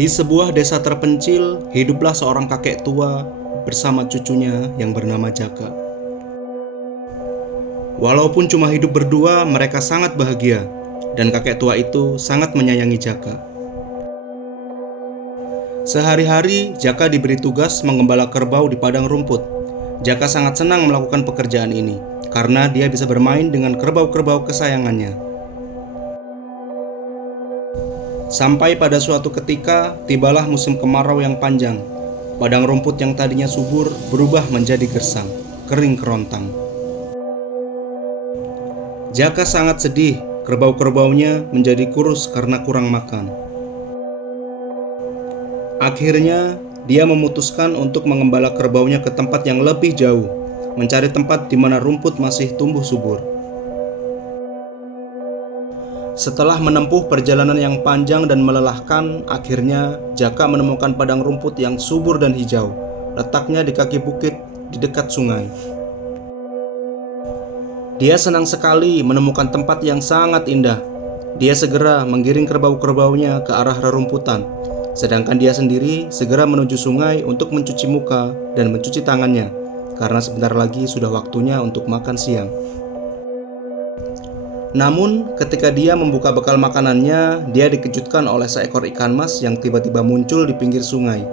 Di sebuah desa terpencil, hiduplah seorang kakek tua bersama cucunya yang bernama Jaka. Walaupun cuma hidup berdua, mereka sangat bahagia, dan kakek tua itu sangat menyayangi Jaka. Sehari-hari, Jaka diberi tugas menggembala kerbau di padang rumput. Jaka sangat senang melakukan pekerjaan ini, karena dia bisa bermain dengan kerbau-kerbau kesayangannya. Sampai pada suatu ketika, tibalah musim kemarau yang panjang. Padang rumput yang tadinya subur berubah menjadi gersang, kering kerontang. Jaka sangat sedih, kerbau-kerbaunya menjadi kurus karena kurang makan. Akhirnya, dia memutuskan untuk mengembala kerbaunya ke tempat yang lebih jauh, mencari tempat di mana rumput masih tumbuh subur. Setelah menempuh perjalanan yang panjang dan melelahkan, akhirnya Jaka menemukan padang rumput yang subur dan hijau, letaknya di kaki bukit di dekat sungai. Dia senang sekali menemukan tempat yang sangat indah. Dia segera menggiring kerbau-kerbaunya ke arah rerumputan, sedangkan dia sendiri segera menuju sungai untuk mencuci muka dan mencuci tangannya, karena sebentar lagi sudah waktunya untuk makan siang. Namun, ketika dia membuka bekal makanannya, dia dikejutkan oleh seekor ikan mas yang tiba-tiba muncul di pinggir sungai,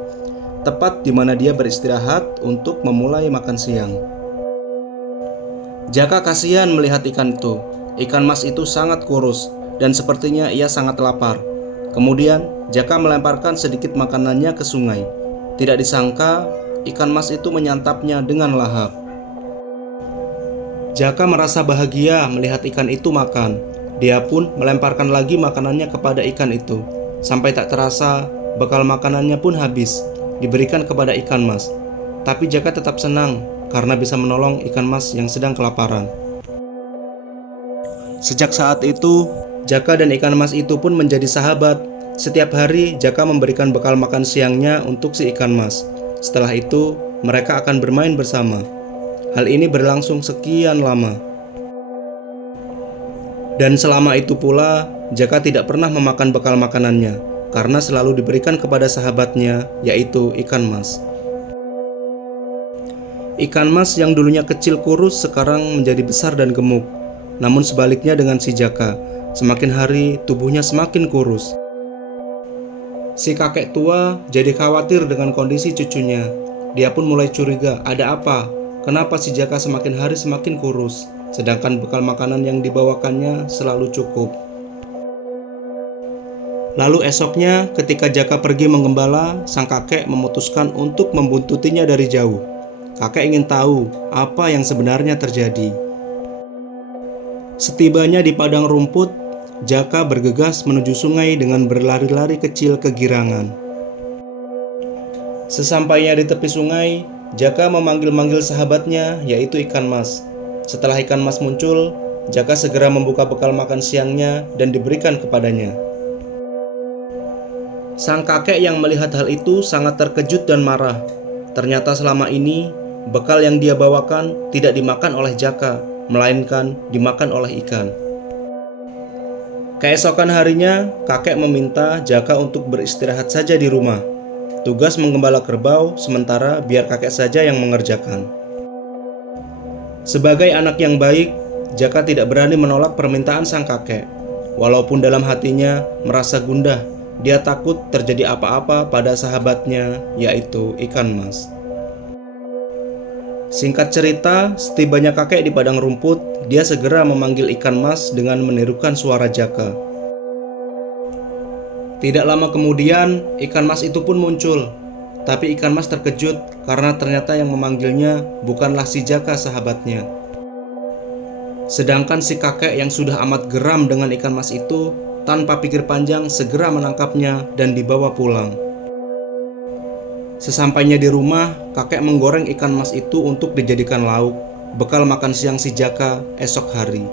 tepat di mana dia beristirahat untuk memulai makan siang. Jaka kasihan melihat ikan itu. Ikan mas itu sangat kurus, dan sepertinya ia sangat lapar. Kemudian, Jaka melemparkan sedikit makanannya ke sungai. Tidak disangka, ikan mas itu menyantapnya dengan lahap. Jaka merasa bahagia melihat ikan itu makan. Dia pun melemparkan lagi makanannya kepada ikan itu. Sampai tak terasa, bekal makanannya pun habis, diberikan kepada ikan mas. Tapi Jaka tetap senang karena bisa menolong ikan mas yang sedang kelaparan. Sejak saat itu, Jaka dan ikan mas itu pun menjadi sahabat. Setiap hari, Jaka memberikan bekal makan siangnya untuk si ikan mas. Setelah itu, mereka akan bermain bersama. Hal ini berlangsung sekian lama. Dan selama itu pula, Jaka tidak pernah memakan bekal makanannya, karena selalu diberikan kepada sahabatnya, yaitu ikan mas. Ikan mas yang dulunya kecil kurus sekarang menjadi besar dan gemuk. Namun sebaliknya dengan si Jaka, semakin hari tubuhnya semakin kurus. Si kakek tua jadi khawatir dengan kondisi cucunya. Dia pun mulai curiga, ada apa? Kenapa si Jaka semakin hari semakin kurus, sedangkan bekal makanan yang dibawakannya selalu cukup. Lalu esoknya, ketika Jaka pergi menggembala, sang kakek memutuskan untuk membuntutinya dari jauh. Kakek ingin tahu apa yang sebenarnya terjadi. Setibanya di padang rumput, Jaka bergegas menuju sungai dengan berlari-lari kecil kegirangan. Sesampainya di tepi sungai, Jaka memanggil-manggil sahabatnya, yaitu ikan mas. Setelah ikan mas muncul, Jaka segera membuka bekal makan siangnya dan diberikan kepadanya. Sang kakek yang melihat hal itu sangat terkejut dan marah. Ternyata selama ini, bekal yang dia bawakan tidak dimakan oleh Jaka, melainkan dimakan oleh ikan. Keesokan harinya, kakek meminta Jaka untuk beristirahat saja di rumah. Tugas menggembala kerbau, sementara biar kakek saja yang mengerjakan. Sebagai anak yang baik, Jaka tidak berani menolak permintaan sang kakek. Walaupun dalam hatinya merasa gundah, dia takut terjadi apa-apa pada sahabatnya, yaitu ikan mas. Singkat cerita, setibanya kakek di padang rumput, dia segera memanggil ikan mas dengan menirukan suara Jaka. Tidak lama kemudian, ikan mas itu pun muncul. Tapi ikan mas terkejut karena ternyata yang memanggilnya bukanlah si Jaka sahabatnya. Sedangkan si kakek yang sudah amat geram dengan ikan mas itu, tanpa pikir panjang segera menangkapnya dan dibawa pulang. Sesampainya di rumah, kakek menggoreng ikan mas itu untuk dijadikan lauk, bekal makan siang si Jaka esok hari.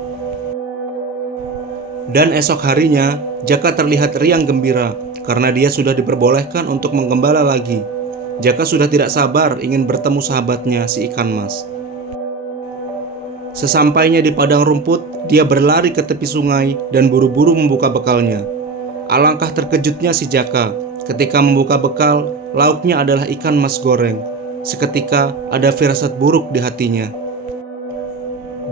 Dan esok harinya, Jaka terlihat riang gembira karena dia sudah diperbolehkan untuk menggembala lagi. Jaka sudah tidak sabar ingin bertemu sahabatnya si ikan mas. Sesampainya di padang rumput, dia berlari ke tepi sungai dan buru-buru membuka bekalnya. Alangkah terkejutnya si Jaka Ketika membuka bekal, lauknya adalah ikan mas goreng. Seketika ada firasat buruk di hatinya.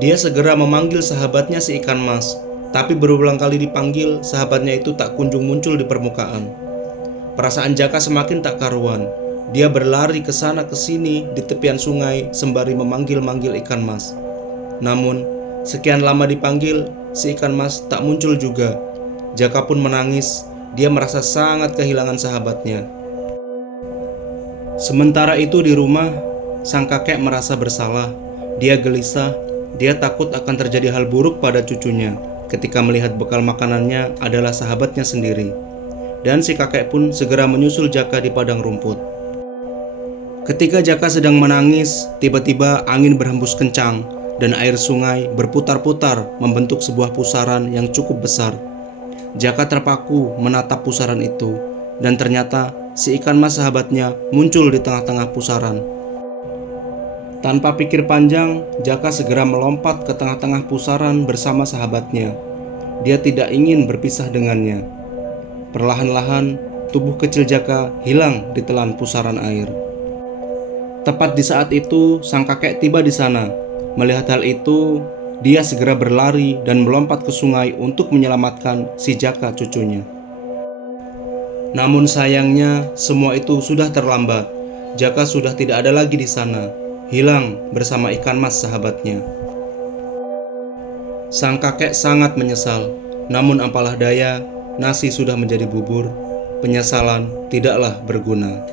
Dia segera memanggil sahabatnya si ikan mas, tapi berulang kali dipanggil, sahabatnya itu tak kunjung muncul di permukaan. Perasaan Jaka semakin tak karuan. Dia berlari ke sana ke sini di tepian sungai sembari memanggil-manggil ikan mas. Namun, sekian lama dipanggil, si ikan mas tak muncul juga. Jaka pun menangis. Dia merasa sangat kehilangan sahabatnya. Sementara itu di rumah, sang kakek merasa bersalah. Dia gelisah. Dia takut akan terjadi hal buruk pada cucunya ketika melihat bekal makanannya adalah sahabatnya sendiri. Dan si kakek pun segera menyusul Jaka di padang rumput. Ketika Jaka sedang menangis, tiba-tiba angin berhembus kencang dan air sungai berputar-putar membentuk sebuah pusaran yang cukup besar. Jaka terpaku menatap pusaran itu, dan ternyata si ikan mas sahabatnya muncul di tengah-tengah pusaran. Tanpa pikir panjang, Jaka segera melompat ke tengah-tengah pusaran bersama sahabatnya. Dia tidak ingin berpisah dengannya. Perlahan-lahan, tubuh kecil Jaka hilang ditelan pusaran air. Tepat di saat itu, sang kakek tiba di sana. Melihat hal itu, dia segera berlari dan melompat ke sungai untuk menyelamatkan si Jaka cucunya. Namun sayangnya, semua itu sudah terlambat. Jaka sudah tidak ada lagi di sana, hilang bersama ikan mas sahabatnya. Sang kakek sangat menyesal, namun apalah daya, nasi sudah menjadi bubur. Penyesalan tidaklah berguna.